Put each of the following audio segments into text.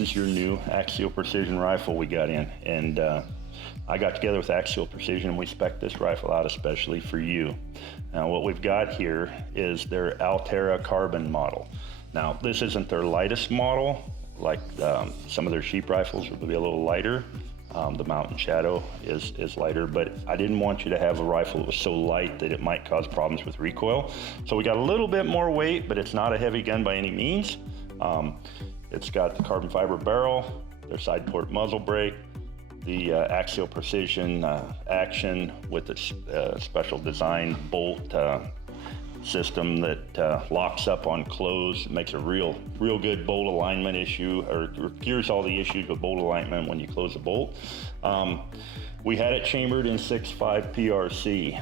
this is your new Axial Precision rifle we got in, and I got together with Axial Precision. We spec'd this rifle out especially for you. Now what we've got here is their Altera Carbon model. Now this isn't their lightest model, like some of their sheep rifles will be a little lighter. The Mountain Shadow is lighter, but I didn't want you to have a rifle that was so light that it might cause problems with recoil. So we got a little bit more weight, but it's not a heavy gun by any means. It's got the carbon fiber barrel, their side port muzzle brake, the Axial Precision action with its special design bolt system that locks up on close. It makes a real good bolt alignment issue, or cures all the issues with bolt alignment when you close the bolt. We had it chambered in 6.5 PRC,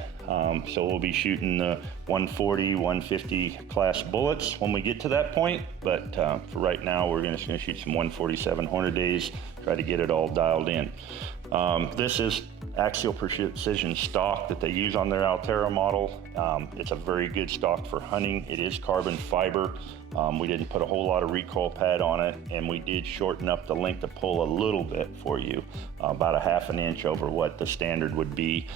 so we'll be shooting the 140, 150 class bullets when we get to that point, but for right now we're just gonna shoot some 147 Hornadays, try to get it all dialed in. This is Axial Precision stock that they use on their Altera model. It's a very good stock for hunting. It is carbon fiber. We didn't put a whole lot of recoil pad on it, and we did shorten up the length of pull a little bit for you, about a ½ an inch over what the standard would be.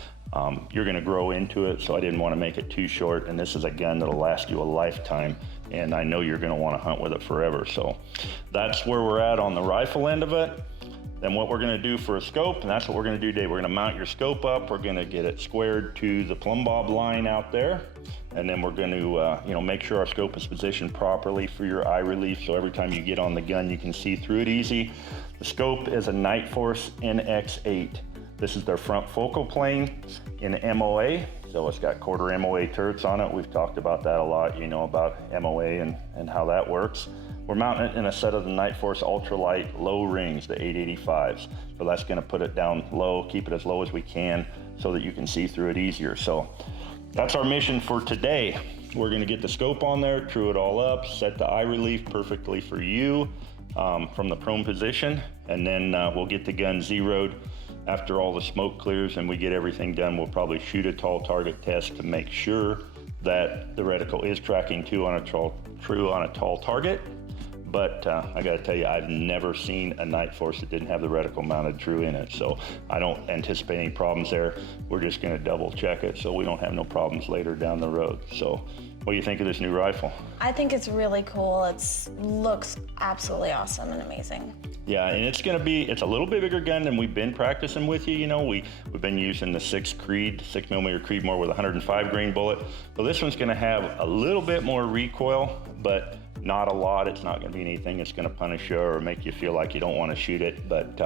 You're gonna grow into it, so I didn't wanna make it too short, and this is a gun that'll last you a lifetime, and I know you're gonna wanna hunt with it forever. So that's where we're at on the rifle end of it. Then what we're gonna do for a scope, and that's what we're gonna do today. We're gonna mount your scope up. We're gonna get it squared to the plumb bob line out there. And then we're gonna make sure our scope is positioned properly for your eye relief. So every time you get on the gun, you can see through it easy. The scope is a Nightforce NX8. This is their front focal plane in MOA. So it's got quarter MOA turrets on it. We've talked about that a lot, about MOA and how that works. We're mounting it in a set of the Nightforce ultralight low rings, the 885s. So that's gonna put it down low, keep it as low as we can so that you can see through it easier. So that's our mission for today. We're gonna get the scope on there, true it all up, set the eye relief perfectly for you from the prone position, and then we'll get the gun zeroed. After all the smoke clears and we get everything done, we'll probably shoot a tall target test to make sure that the reticle is tracking true on a tall target. But I gotta tell you, I've never seen a Nightforce that didn't have the reticle mounted true in it. So I don't anticipate any problems there. We're just gonna double check it so we don't have no problems later down the road. So what do you think of this new rifle? I think it's really cool. It looks absolutely awesome and amazing. Yeah, and it's a little bit bigger gun than we've been practicing with you. We've been using the 6mm Creedmoor with a 105 grain bullet. So this one's gonna have a little bit more recoil, but not a lot. It's not gonna be anything that's gonna punish you or make you feel like you don't wanna shoot it, but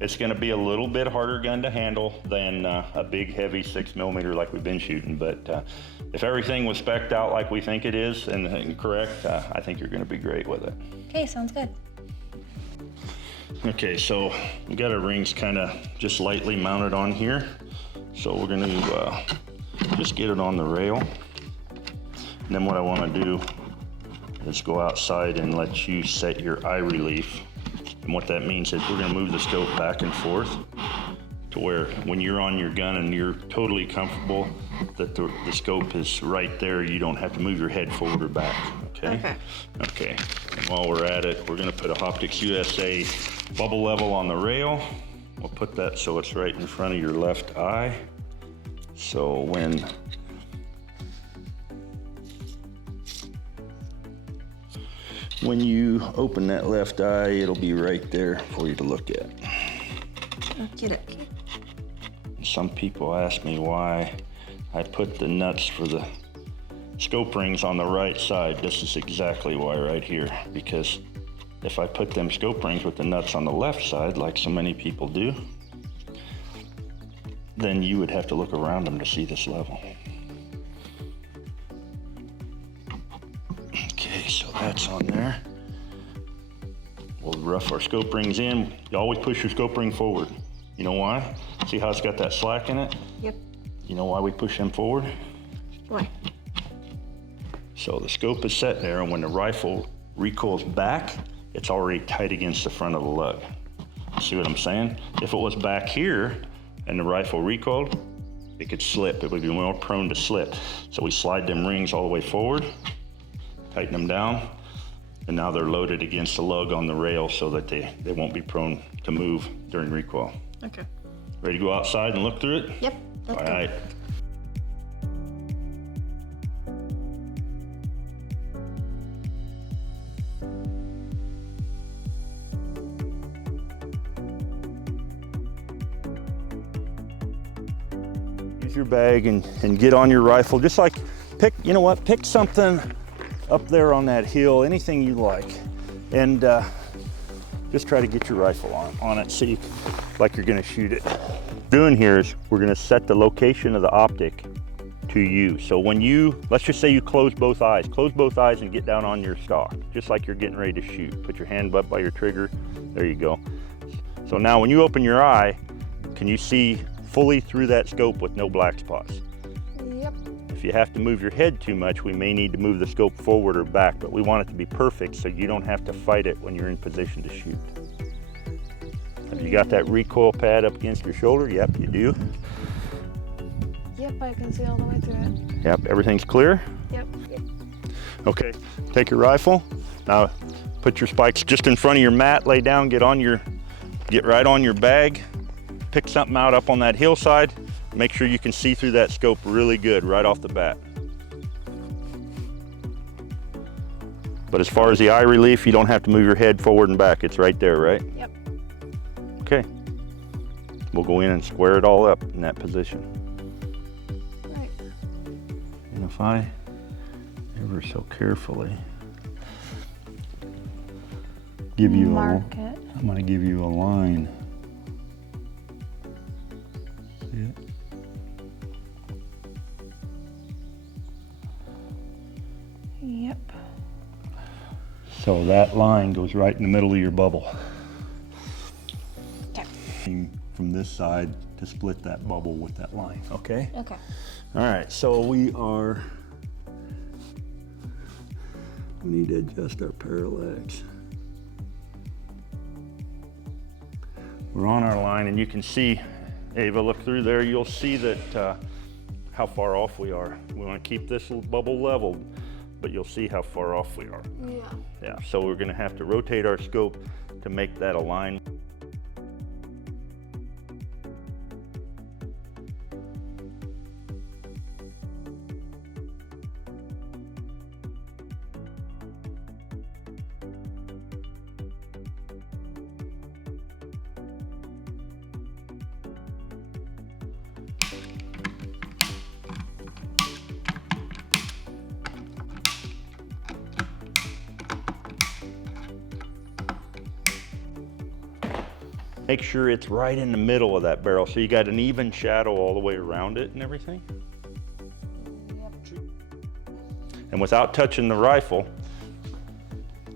it's gonna be a little bit harder gun to handle than a big heavy 6mm like we've been shooting. But if everything was spec'd out like we think it is and correct, I think you're gonna be great with it. Okay, sounds good. Okay, so we got our rings kind of just lightly mounted on here. So we're gonna just get it on the rail. And then what I wanna do is go outside and let you set your eye relief. And what that means is we're gonna move the scope back and forth to where when you're on your gun and you're totally comfortable that the scope is right there, you don't have to move your head forward or back, okay? Okay, and while we're at it, we're gonna put a Hoptics USA bubble level on the rail. We'll put that so it's right in front of your left eye. So when you open that left eye, it'll be right there for you to look at. Get it. Some people ask me why I put the nuts for the scope rings on the right side. This is exactly why right here, because if I put them scope rings with the nuts on the left side, like so many people do, then you would have to look around them to see this level. Okay, so that's on there. We'll rough our scope rings in. You always push your scope ring forward. You know why? See how it's got that slack in it? Yep. You know why we push them forward? Why? So the scope is set there, and when the rifle recoils back, it's already tight against the front of the lug. See what I'm saying? If it was back here and the rifle recoiled, it could slip. It would be more prone to slip. So we slide them rings all the way forward, tighten them down, And now they're loaded against the lug on the rail so that they won't be prone to move during recoil. Okay. Ready to go outside and look through it? Yep. All Let's go. right. Use your bag and get on your rifle. Just like pick, you know what, pick something up there on that hill, anything you like. And just try to get your rifle on it so like you're gonna shoot it. Doing here is we're gonna set the location of the optic to you. So when let's just say you close both eyes and get down on your stock, just like you're getting ready to shoot. Put your hand up by your trigger, there you go. So now when you open your eye, can you see fully through that scope with no black spots? Yep. If you have to move your head too much, we may need to move the scope forward or back, but we want it to be perfect so you don't have to fight it when you're in position to shoot. Have you got that recoil pad up against your shoulder? Yep, you do. Yep, I can see all the way through it. Yep, everything's clear? Yep. Okay, take your rifle. Now put your spikes just in front of your mat, lay down, get right on your bag. Pick something out up on that hillside. Make sure you can see through that scope really good right off the bat. But as far as the eye relief, you don't have to move your head forward and back. It's right there, right? Yep. Okay. We'll go in and square it all up in that position. Right. And if I ever so carefully give you Mark it. I'm going to give you a line. See it? Yep. So that line goes right in the middle of your bubble. Okay. From this side to split that bubble with that line, okay? Okay. All right, so we need to adjust our parallax. We're on our line and you can see, Ava, look through there, you'll see that how far off we are. We want to keep this little bubble leveled, but you'll see how far off we are. Yeah. Yeah, so we're gonna have to rotate our scope to make that align. Make sure it's right in the middle of that barrel so you got an even shadow all the way around it and everything. And without touching the rifle,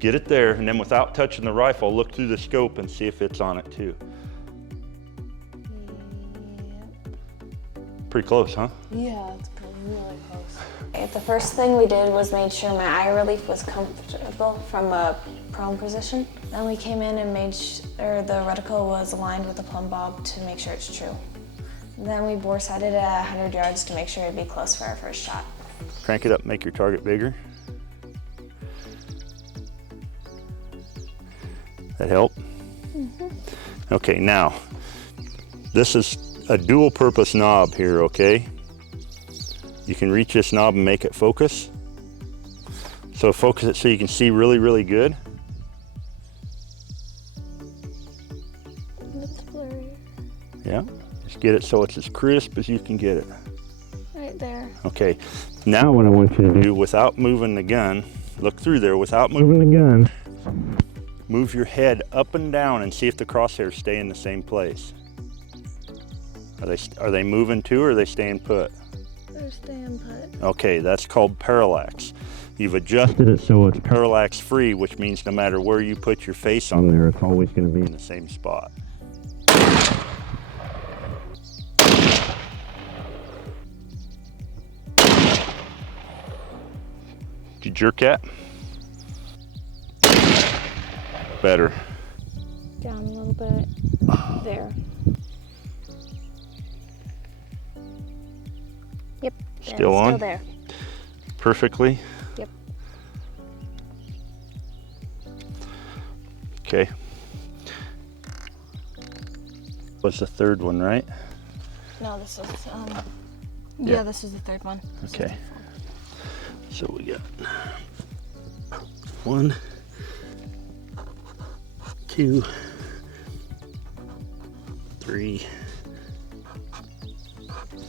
get it there, and then without touching the rifle, look through the scope and see if it's on it too. Pretty close, huh? Yeah, it's really close. The first thing we did was made sure my eye relief was comfortable from a prone position. Then we came in and made sure the reticle was aligned with the plumb bob to make sure it's true. Then we bore sighted at 100 yards to make sure it'd be close for our first shot. Crank it up, make your target bigger. That help? Mm-hmm. Okay, now, this is a dual purpose knob here, okay? You can reach this knob and make it focus. So focus it so you can see really, really good. It's blurry. Yeah, just get it so it's as crisp as you can get it. Right there. Okay, now what I want you to do, without moving the gun, look through there, without moving the gun, move your head up and down and see if the crosshairs stay in the same place. Are they moving too, or are they staying put? They're staying put. Okay, that's called parallax. You've adjusted it so it's parallax free, which means no matter where you put your face on there, it's always going to be in the same spot. Did you jerk at? Better. Down a little bit. There. Yep. Still on? Still there. Perfectly. Yep. Okay. Was the third one, right? No, this is, Yeah. this is the third one. Okay. So we got 1, 2, 3,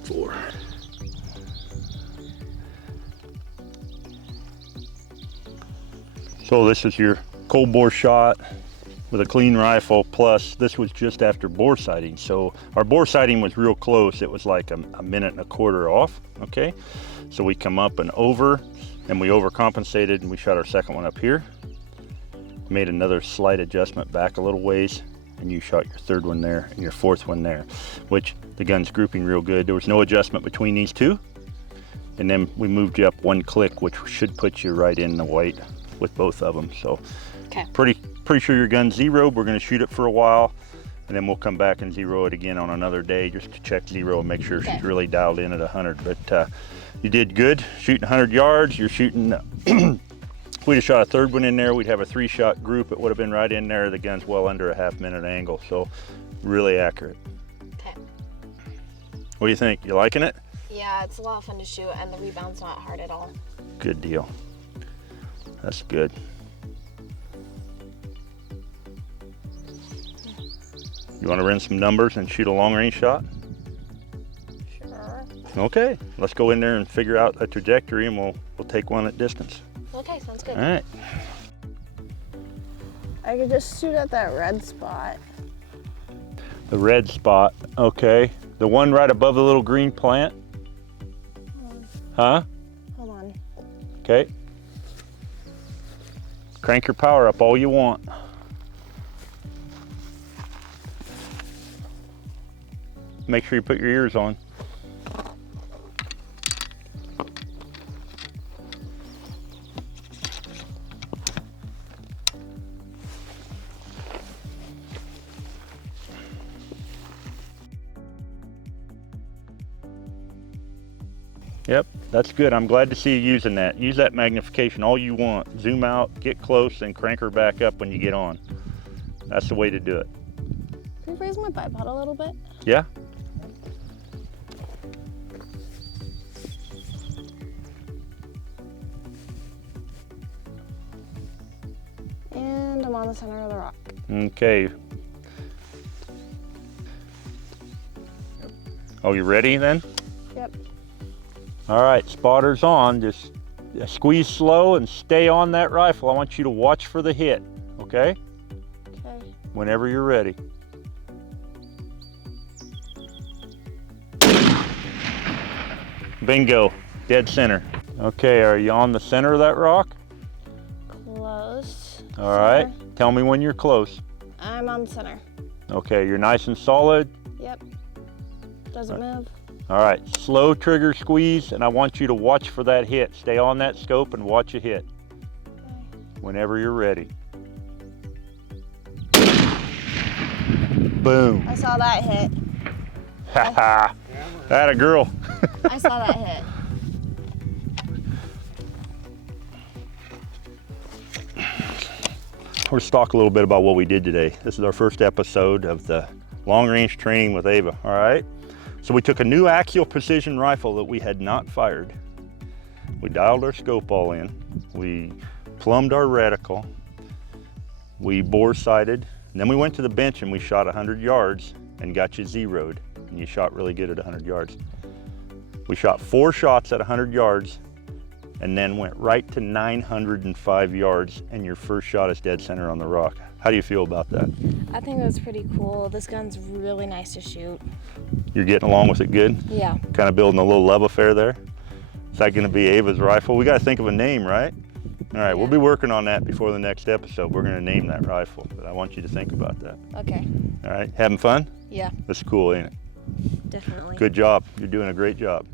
4. So this is your cold bore shot with a clean rifle, plus this was just after bore sighting. So our bore sighting was real close. It was like a minute and a quarter off, okay? So we come up and over, and we overcompensated, and we shot our second one up here. Made another slight adjustment back a little ways, and you shot your third one there and your fourth one there, which the gun's grouping real good. There was no adjustment between these two. And then we moved you up 1 click, which should put you right in the white with both of them. So Okay. pretty sure your gun's zeroed. We're gonna shoot it for a while, and then we'll come back and zero it again on another day just to check zero and make sure she's really dialed in at 100. But you did good shooting 100 yards. You're shooting, if we'd have shot a third one in there, we'd have a 3-shot group. It would have been right in there. The gun's well under a half-minute angle, so really accurate. Okay. What do you think? You liking it? Yeah, it's a lot of fun to shoot, and the rebound's not hard at all. Good deal. That's good. You want to run some numbers and shoot a long range shot? Sure. Okay, let's go in there and figure out a trajectory, and we'll take one at distance. Okay, sounds good. All right. I could just shoot at that red spot. The red spot. Okay. The one right above the little green plant. Huh? Hold on. Okay. Crank your power up all you want. Make sure you put your ears on. Yep, that's good. I'm glad to see you using that. Use that magnification all you want. Zoom out, get close, and crank her back up when you get on. That's the way to do it. Can you raise my bipod a little bit? Yeah? And I'm on the center of the rock. Okay. Oh, you ready then? Yep. All right, spotter's on. Just squeeze slow and stay on that rifle. I want you to watch for the hit, okay? Okay. Whenever you're ready. Bingo, dead center. Okay, are you on the center of that rock? Close. All right, tell me when you're close. I'm on the center. Okay, you're nice and solid. Yep. Doesn't move. All right, slow trigger squeeze, and I want you to watch for that hit. Stay on that scope and watch a hit. Okay. Whenever you're ready. Boom. I saw that hit. Ha ha. That a girl. I saw that hit. We're gonna talk a little bit about what we did today. This is our first episode of the long range training with Ava, all right? So we took a new axial precision rifle that we had not fired. We dialed our scope all in. We plumbed our reticle. We bore sighted. And then we went to the bench and we shot 100 yards and got you zeroed. And you shot really good at 100 yards. We shot 4 shots at 100 yards and then went right to 905 yards, and your first shot is dead center on the rock. How do you feel about that? I think that's pretty cool. This gun's really nice to shoot. You're getting along with it good? Yeah. Kind of building a little love affair there? Is that gonna be Ava's rifle? We gotta think of a name, right? All right, we'll be working on that before the next episode. We're gonna name that rifle, but I want you to think about that. Okay. All right, having fun? Yeah, That's cool, ain't it? definitely. Good job, you're doing a great job.